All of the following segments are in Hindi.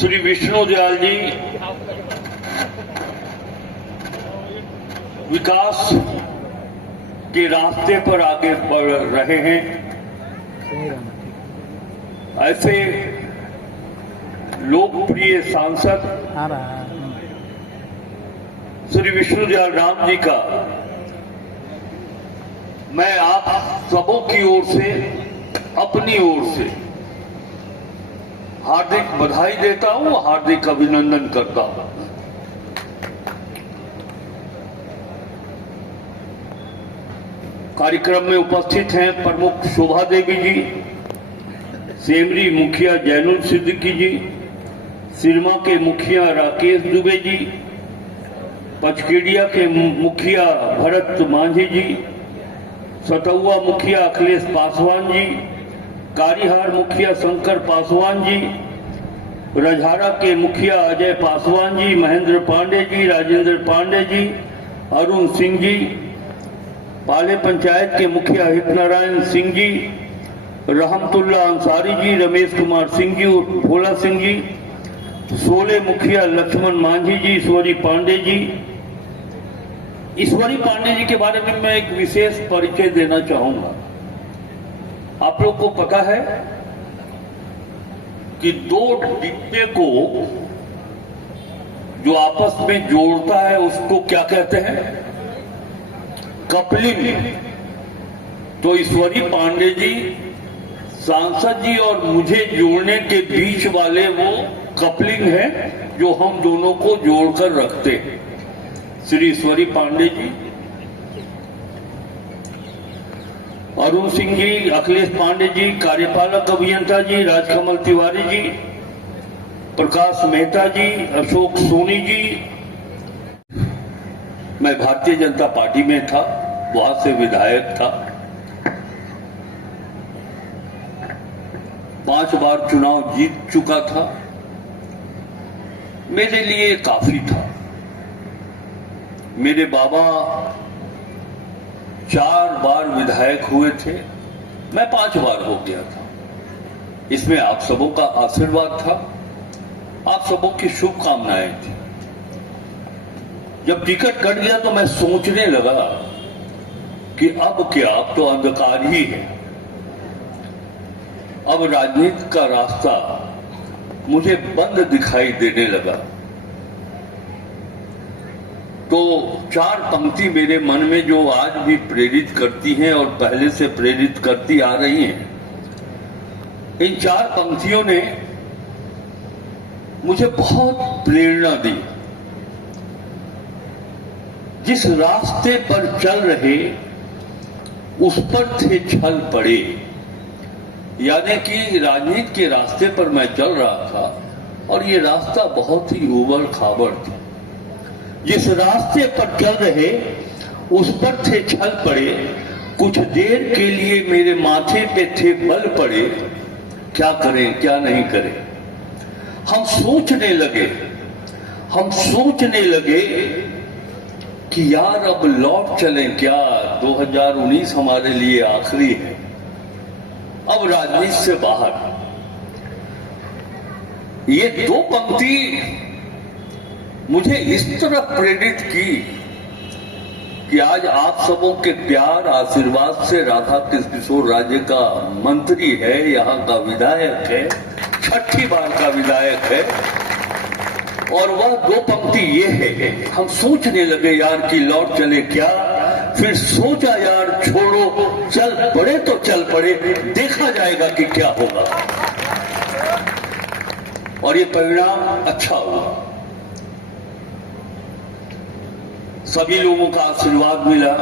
श्री विष्णु दयाल जी विकास के रास्ते पर आगे बढ़ रहे हैं। ऐसे लोकप्रिय सांसद श्री विष्णु दयाल राम जी का मैं आप सबों की ओर से, अपनी ओर से हार्दिक बधाई देता हूं, हार्दिक अभिनंदन करता हूं। कार्यक्रम में उपस्थित हैं प्रमुख शोभा देवी जी, सेमरी मुखिया जैनुल सिद्दीकी जी, सिरमा के मुखिया राकेश दुबे जी, पचकेडिया के मुखिया भरत मांझी जी, सतौआ मुखिया अखिलेश पासवान जी, कारीहार मुखिया शंकर पासवान जी, रजहारा के मुखिया अजय पासवान जी, महेंद्र पांडे जी, राजेंद्र पांडे जी, अरुण सिंह जी, पाले पंचायत के मुखिया हितनारायण सिंह जी, रहमतुल्ला अंसारी जी, रमेश कुमार सिंह जी, भोला सिंह जी, सोले मुखिया लक्ष्मण मांझी जी, ईश्वरी पांडे जी। ईश्वरी पांडे जी के बारे में मैं एक विशेष परिचय देना चाहूंगा। आप लोग को पता है कि दो डिब्बे को जो आपस में जोड़ता है उसको क्या कहते हैं? कपलिंग। तो ईश्वरी पांडे जी सांसद जी और मुझे जोड़ने के बीच वाले वो कपलिंग है जो हम दोनों को जोड़कर रखते हैं। श्री ईश्वरी पांडे जी, अरुण सिंह जी, अखिलेश पांडे जी, कार्यपालक अभियंता जी, राजकमल तिवारी जी, प्रकाश मेहता जी, अशोक सोनी जी। मैं भारतीय जनता पार्टी में था, वहां से विधायक था, 5 बार चुनाव जीत चुका था। मेरे लिए काफी था। मेरे बाबा 4 बार विधायक हुए थे, मैं 5 बार हो गया था। इसमें आप सबों का आशीर्वाद था, आप सबों की शुभकामनाएं थी। जब टिकट कट गया तो मैं सोचने लगा कि अब क्या, अब तो अंधकार ही है। अब राजनीति का रास्ता मुझे बंद दिखाई देने लगा। तो 4 पंक्ति मेरे मन में जो आज भी प्रेरित करती हैं और पहले से प्रेरित करती आ रही हैं, इन 4 पंक्तियों ने मुझे बहुत प्रेरणा दी। जिस रास्ते पर चल रहे उस पर थे छल पड़े। यानी कि राजनीति के रास्ते पर मैं चल रहा था और ये रास्ता बहुत ही उबड़ खाबड़ था। जिस रास्ते पर चल रहे उस पर थे छल पड़े, कुछ देर के लिए मेरे माथे पे थे बल पड़े। क्या करें क्या नहीं करें, हम सोचने लगे कि यार अब लौट चलें क्या, 2019 हमारे लिए आखिरी है, अब राजनीति से बाहर। ये 2 पंक्ति मुझे इस तरह प्रेरित की कि आज आप सबों के प्यार आशीर्वाद से राधा किशोर राज्य का मंत्री है, यहाँ का विधायक है, 6ठी बार का विधायक है। और वह 2 पंक्ति ये है, हम सोचने लगे यार कि लौट चले क्या, फिर सोचा यार छोड़ो, चल पड़े तो चल पड़े, देखा जाएगा कि क्या होगा। और ये परिणाम अच्छा हुआ। सभी लोगों का आशीर्वाद मिला,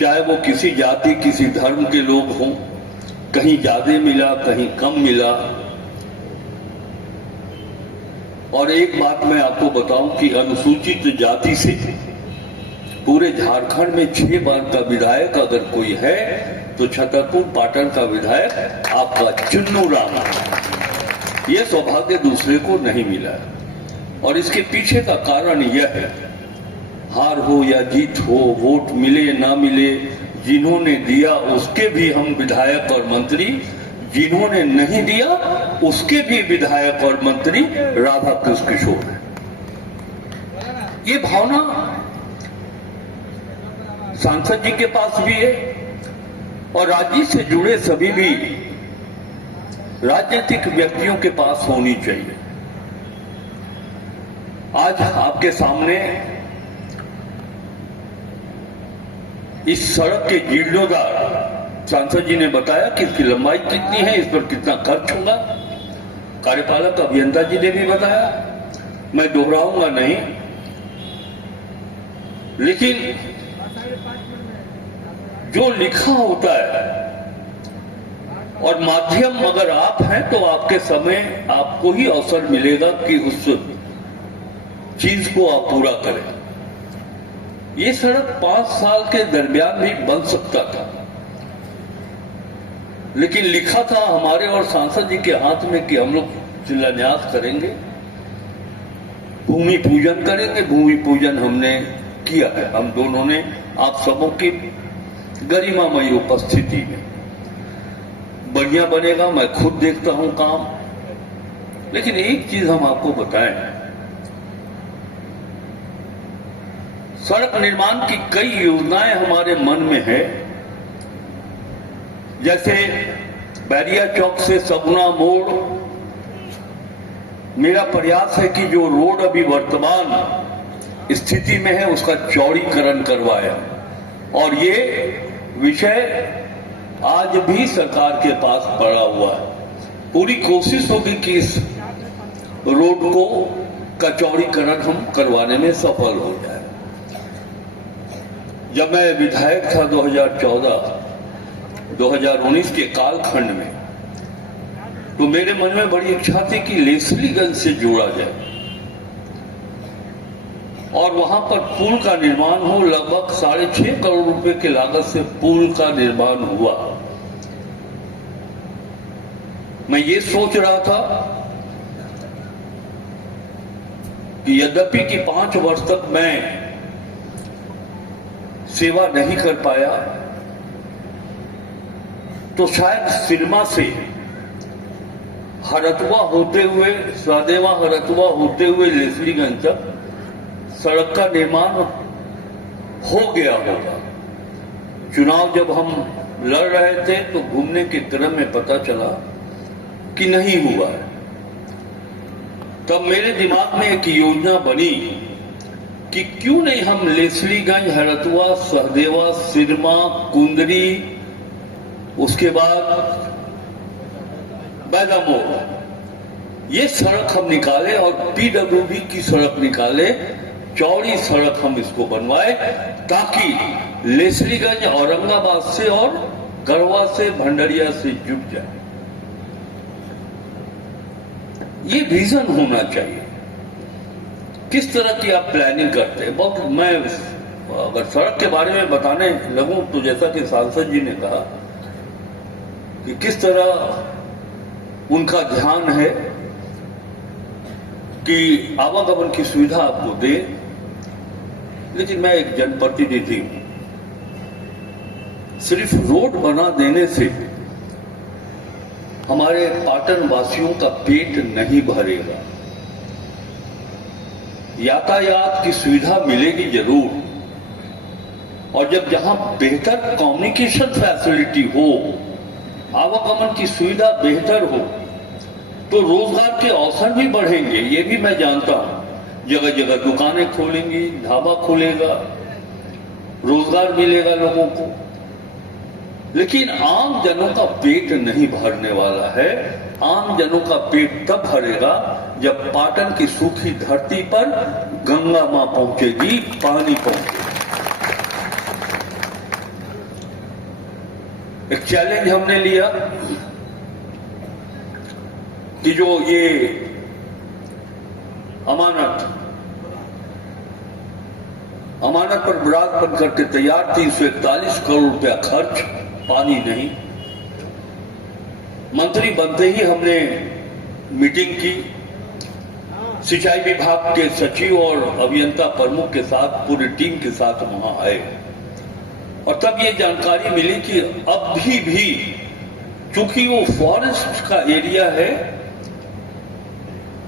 चाहे वो किसी जाति किसी धर्म के लोग हों, कहीं ज्यादा मिला कहीं कम मिला। और एक बात मैं आपको बताऊं कि अनुसूचित जाति से पूरे झारखंड में 6 बार का विधायक अगर कोई है तो छतरपुर पाटन का विधायक आपका चुन्नू राम है। यह सौभाग्य दूसरे को नहीं मिला। और इसके पीछे का कारण यह है, हार हो या जीत हो, वोट मिले ना मिले, जिन्होंने दिया उसके भी हम विधायक और मंत्री, जिन्होंने नहीं दिया उसके भी विधायक और मंत्री राधा कृष्ण किशोर हैं। ये भावना सांसद जी के पास भी है और राज्य से जुड़े सभी भी राजनीतिक व्यक्तियों के पास होनी चाहिए। आज आपके सामने इस सड़क के जीर्णोद्धार सांसद जी ने बताया कि इसकी लंबाई कितनी है, इस पर कितना खर्च होगा। कार्यपालक अभियंता जी ने भी बताया, मैं दोहराऊंगा नहीं, लेकिन जो लिखा होता है और माध्यम अगर आप हैं तो आपके समय आपको ही अवसर मिलेगा कि उस चीज को आप पूरा करें। ये सड़क 5 साल के दरमियान भी बन सकता था, लेकिन लिखा था हमारे और सांसद जी के हाथ में कि हम लोग शिलान्यास करेंगे, भूमि पूजन करेंगे। भूमि पूजन हमने किया है, हम दोनों ने, आप सबों की गरिमामयी उपस्थिति में। बढ़िया बनेगा, मैं खुद देखता हूं काम। लेकिन एक चीज हम आपको बताएं, सड़क निर्माण की कई योजनाएं हमारे मन में है। जैसे बैरिया चौक से सगुना मोड़, मेरा प्रयास है कि जो रोड अभी वर्तमान स्थिति में है उसका चौड़ीकरण करवाया, और ये विषय आज भी सरकार के पास पड़ा हुआ है। पूरी कोशिश होगी कि इस रोड को का चौड़ीकरण हम करवाने में सफल हो जाए। जब मैं विधायक था 2014-2019 के कालखंड में, तो मेरे मन में बड़ी इच्छा थी कि लेस्लीगंज से जोड़ा जाए और वहां पर पुल का निर्माण हो। लगभग 6.5 करोड़ रुपए की लागत से पुल का निर्माण हुआ। मैं ये सोच रहा था कि यद्यपि कि 5 वर्ष तक मैं सेवा नहीं कर पाया, तो शायद सिरमा से हरतवा होते हुए, सहदेवा हरतवा होते हुए लेस्लीगंज तक सड़क का निर्माण हो गया होगा। चुनाव जब हम लड़ रहे थे तो घूमने के क्रम में पता चला कि नहीं हुआ है। तब मेरे दिमाग में एक योजना बनी कि क्यों नहीं हम लेस्लीगंज, हरतवा, सहदेवा, सिरमा, कुंदरी, उसके बाद बैदामोड़, ये सड़क हम निकाले और पीडब्ल्यूडी की सड़क निकाले, चौड़ी सड़क हम इसको बनवाए, ताकि लेस्लीगंज औरंगाबाद से और गढ़वा से, भंडरिया से जुड़ जाए। ये विजन होना चाहिए। किस तरह की आप प्लानिंग करते हैं? बहुत, मैं अगर सड़क के बारे में बताने लगूं तो जैसा कि सांसद जी ने कहा कि किस तरह उनका ध्यान है कि आवागमन की सुविधा आपको दे, लेकिन मैं एक जनप्रतिनिधि हूं। सिर्फ रोड बना देने से हमारे पाटन वासियों का पेट नहीं भरेगा। यातायात की सुविधा मिलेगी जरूर, और जब जहां बेहतर कम्युनिकेशन फैसिलिटी हो, आवागमन की सुविधा बेहतर हो, तो रोजगार के अवसर भी बढ़ेंगे। ये भी मैं जानता हूं, जगह जगह दुकानें खोलेंगी, ढाबा खुलेगा, रोजगार मिलेगा लोगों को। लेकिन आम जनों का पेट नहीं भरने वाला है। आम जनों का पेट तब भरेगा जब पाटन की सूखी धरती पर गंगा मां पहुंचेगी, पानी पहुंचेगा। एक चैलेंज हमने लिया कि जो ये अमानत पर बरात बन करके तैयार 341 करोड़ रुपया खर्च, पानी नहीं। मंत्री बनते ही हमने मीटिंग की, सिंचाई विभाग के सचिव और अभियंता प्रमुख के साथ, पूरी टीम के साथ वहां आए, और तब ये जानकारी मिली कि अब भी चूंकि वो फॉरेस्ट का एरिया है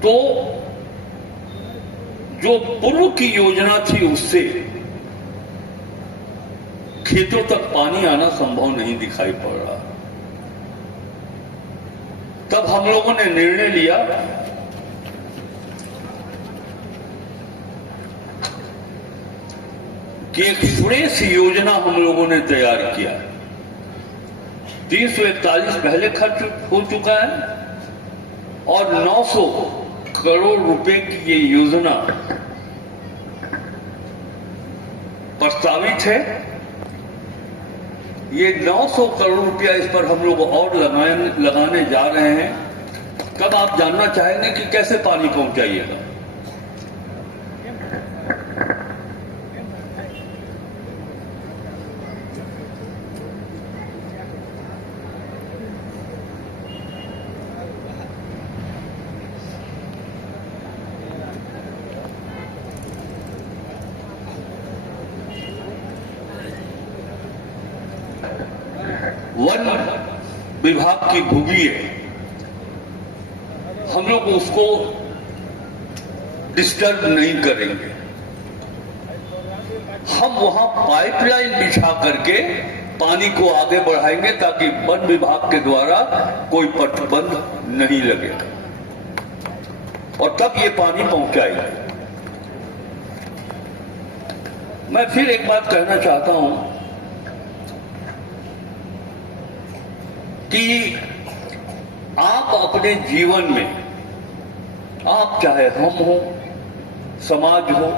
तो जो पूर्व की योजना थी उससे खेतों तक पानी आना संभव नहीं दिखाई पड़ रहा। तब हम लोगों ने निर्णय लिया कि एक फ्रेश योजना हम लोगों ने तैयार किया। 341 पहले खर्च हो चुका है और 900 करोड़ रुपए की ये योजना प्रस्तावित है। ये 900 करोड़ रुपया इस पर हम लोग और लगाने जा रहे हैं। तब आप जानना चाहेंगे कि कैसे पानी पहुंचाइएगा। वन विभाग की भूमि है, हम लोग उसको डिस्टर्ब नहीं करेंगे। हम वहां पाइपलाइन बिछा करके पानी को आगे बढ़ाएंगे ताकि वन विभाग के द्वारा कोई प्रतिबंध नहीं लगेगा और तब ये पानी पहुंचाएंगे। मैं फिर एक बात कहना चाहता हूं कि आप अपने जीवन में, आप चाहे हम हो, समाज हो,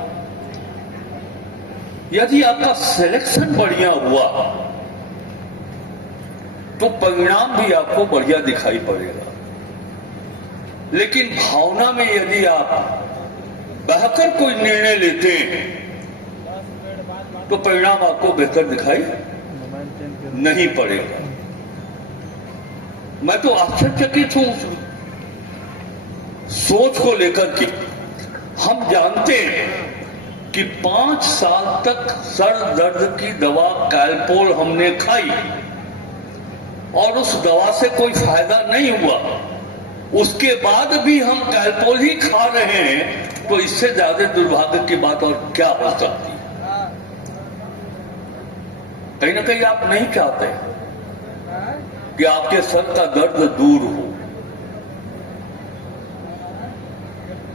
यदि आपका सिलेक्शन बढ़िया हुआ तो परिणाम भी आपको बढ़िया दिखाई पड़ेगा। लेकिन भावना में यदि आप बहकर कोई निर्णय लेते हैं तो परिणाम आपको बेहतर दिखाई नहीं पड़ेगा। मैं तो आश्चर्यचकित हूं सोच को लेकर के। हम जानते हैं कि 5 साल तक सर दर्द की दवा कैलपोल हमने खाई और उस दवा से कोई फायदा नहीं हुआ। उसके बाद भी हम कैलपोल ही खा रहे हैं, तो इससे ज्यादा दुर्भाग्य की बात और क्या हो सकती है। कहीं ना कहीं आप नहीं चाहते कि आपके सर का दर्द दूर हो।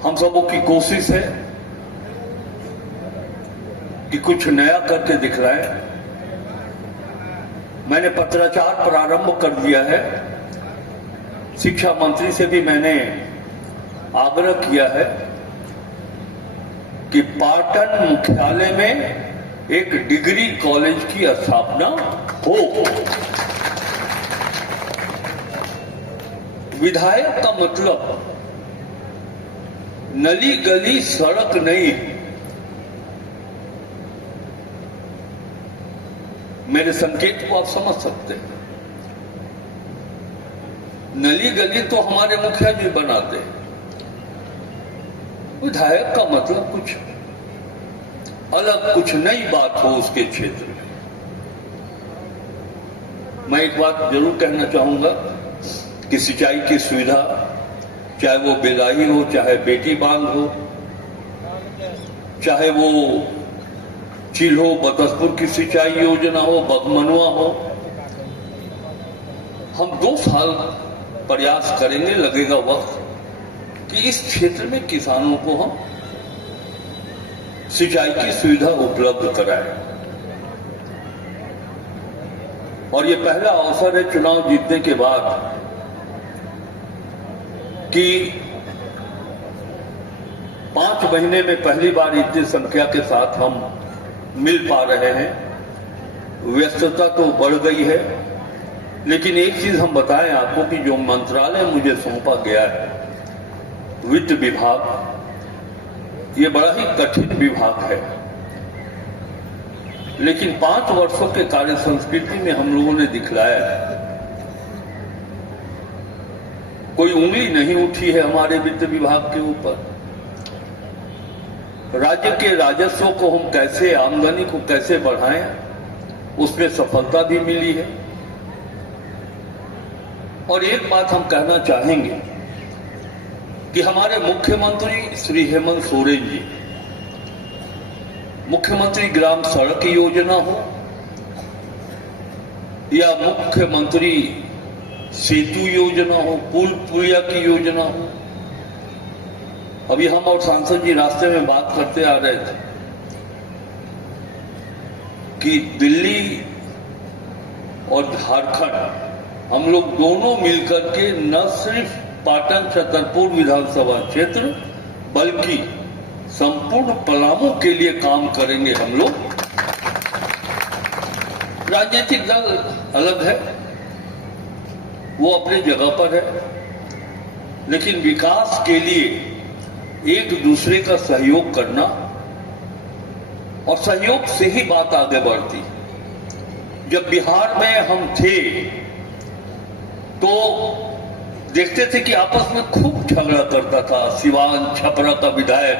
हम सबों की कोशिश है कि कुछ नया करके दिखलाएं। मैंने पत्राचार प्रारंभ कर दिया है। शिक्षा मंत्री से भी मैंने आग्रह किया है कि पाटन मुख्यालय में एक डिग्री कॉलेज की स्थापना हो। विधायक का मतलब नली गली सड़क नहीं। मेरे संकेत को आप समझ सकते हैं। नली गली तो हमारे मुखिया जी बनाते हैं। विधायक का मतलब कुछ अलग, कुछ नई बात हो उसके क्षेत्र में। मैं एक बात जरूर कहना चाहूंगा कि सिंचाई की सुविधा, चाहे वो बेलाई हो, चाहे बेटी बांध हो, चाहे वो चिल्हो बतसपुर की सिंचाई योजना हो, बगमनुआ हो, हम 2 साल प्रयास करेंगे। लगेगा वक्त कि इस क्षेत्र में किसानों को हम सिंचाई की सुविधा उपलब्ध कराएं। और ये पहला अवसर है चुनाव जीतने के बाद कि 5 महीने में पहली बार इतनी संख्या के साथ हम मिल पा रहे हैं। व्यस्तता तो बढ़ गई है, लेकिन एक चीज हम बताएं आपको कि जो मंत्रालय मुझे सौंपा गया है, वित्त विभाग, ये बड़ा ही कठिन विभाग है। लेकिन 5 वर्षों के कार्य संस्कृति में हम लोगों ने दिखलाया है। कोई उंगली नहीं उठी है हमारे वित्त विभाग के ऊपर। राज्य के राजस्व को हम कैसे, आमदनी को कैसे बढ़ाएं, उसमें सफलता भी मिली है। और एक बात हम कहना चाहेंगे कि हमारे मुख्यमंत्री श्री हेमंत सोरेन जी, मुख्यमंत्री ग्राम सड़क योजना हो या मुख्यमंत्री सेतु योजना हो, पुल पुलिया की योजना हो, अभी हम और सांसद जी रास्ते में बात करते आ रहे थे कि दिल्ली और झारखंड हम लोग दोनों मिलकर के न सिर्फ पाटन छतरपुर विधानसभा क्षेत्र बल्कि संपूर्ण पलामू के लिए काम करेंगे हम लोग। राजनीतिक दल अलग है, वो अपनी जगह पर है, लेकिन विकास के लिए एक दूसरे का सहयोग करना और सहयोग से ही बात आगे बढ़ती। जब बिहार में हम थे तो देखते थे कि आपस में खूब झगड़ा करता था सिवान छपरा का विधायक,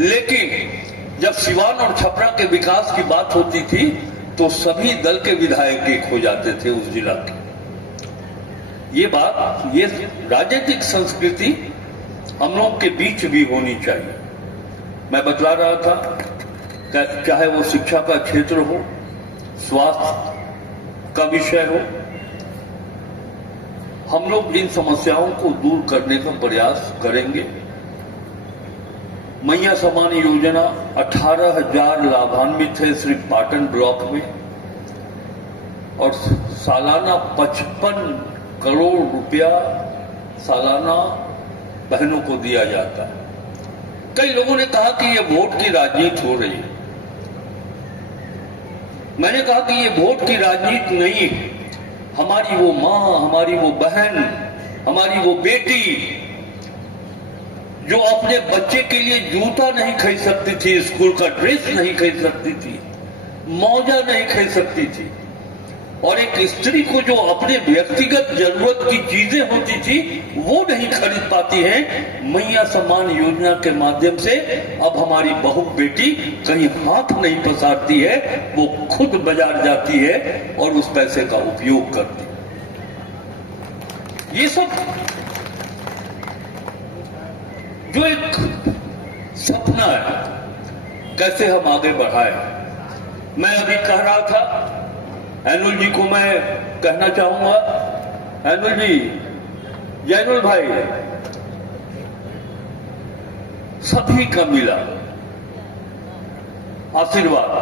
लेकिन जब सिवान और छपरा के विकास की बात होती थी तो सभी दल के विधायक एक हो जाते थे उस जिला के। ये बात, ये राजनीतिक संस्कृति हम लोग के बीच भी होनी चाहिए। मैं बतला रहा था, चाहे वो शिक्षा का क्षेत्र हो, स्वास्थ्य का विषय हो, हम लोग इन समस्याओं को दूर करने का प्रयास करेंगे। मैया समान योजना 18,000 लाभान्वित है सिर्फ पाटन ब्लॉक में और सालाना 55 करोड़ रुपया सालाना बहनों को दिया जाता है। कई लोगों ने कहा कि ये वोट की राजनीति हो रही है। मैंने कहा कि ये वोट की राजनीति नहीं है। हमारी वो मां, हमारी वो बहन, हमारी वो बेटी जो अपने बच्चे के लिए जूता नहीं खरीद सकती थी, स्कूल का ड्रेस नहीं खरीद सकती थी, मौजा नहीं खरीद सकती थी, और एक स्त्री को जो अपने व्यक्तिगत जरूरत की चीजें होती थी वो नहीं खरीद पाती है, मैया सम्मान योजना के माध्यम से अब हमारी बहू बेटी कहीं हाथ नहीं पसारती है, वो खुद बाजार जाती है और उस पैसे का उपयोग करती है। ये सब जो एक सपना है, कैसे हम आगे बढ़ाएं। मैं अभी कह रहा था, एनुल जी को मैं कहना चाहूंगा, एनुल जी, जैनुल भाई, सभी का मिला आशीर्वाद,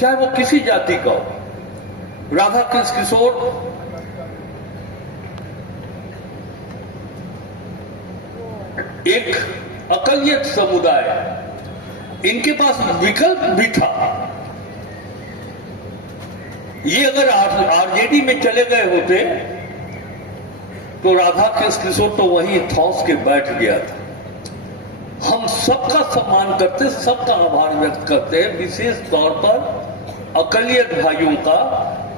चाहे वो किसी जाति का हो। राधा कृष्ण किशोर एक अकलियत समुदाय, इनके पास विकल्प भी था। ये अगर आरजेडी में चले गए होते तो राधा कृष्ण किशोर तो वहीं ठौस के बैठ गया था। हम सबका सम्मान करते, सबका आभार व्यक्त करते हैं, विशेष तौर पर अकलियत भाइयों का,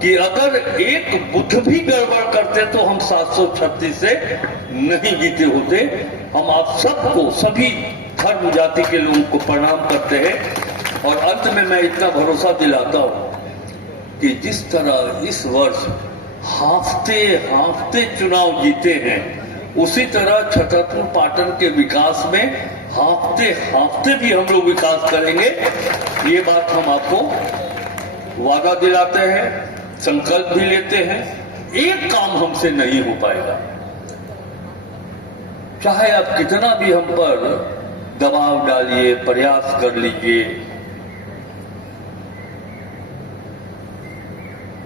कि अगर एक बुद्ध भी गड़बड़ करते तो हम 736 से नहीं जीते होते। हम आप सबको, सभी धर्म जाति के लोगों को प्रणाम करते हैं और अंत में मैं इतना भरोसा दिलाता हूं कि जिस तरह इस वर्ष हाफते हाफते चुनाव जीते हैं, उसी तरह छतरपुर पाटन के विकास में हाफते हाफते भी हम लोग विकास करेंगे। ये बात हम आपको वादा दिलाते हैं, संकल्प भी लेते हैं। एक काम हमसे नहीं हो पाएगा, चाहे आप कितना भी हम पर दबाव डालिए, प्रयास कर लीजिए।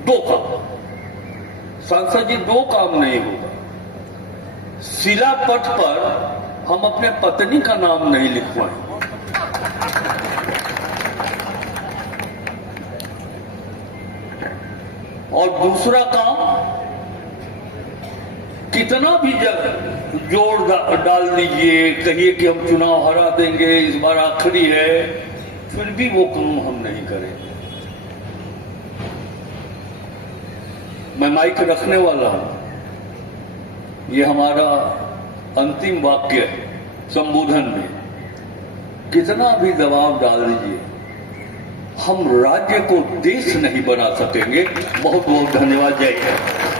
दो काम, सांसद जी, दो काम नहीं होगा। शिलापट पर हम अपने पत्नी का नाम नहीं लिखवाएंगे, और दूसरा काम, कितना भी जोर डाल दीजिए, कहिए कि हम चुनाव हरा देंगे, इस बार आखिरी है, फिर भी वो काम हम नहीं करेंगे। मैं माइक रखने वाला हूं, ये हमारा अंतिम वाक्य है संबोधन में। कितना भी दबाव डाल दीजिए, हम राज्य को देश नहीं बना सकेंगे। बहुत बहुत धन्यवाद। जय हिंद।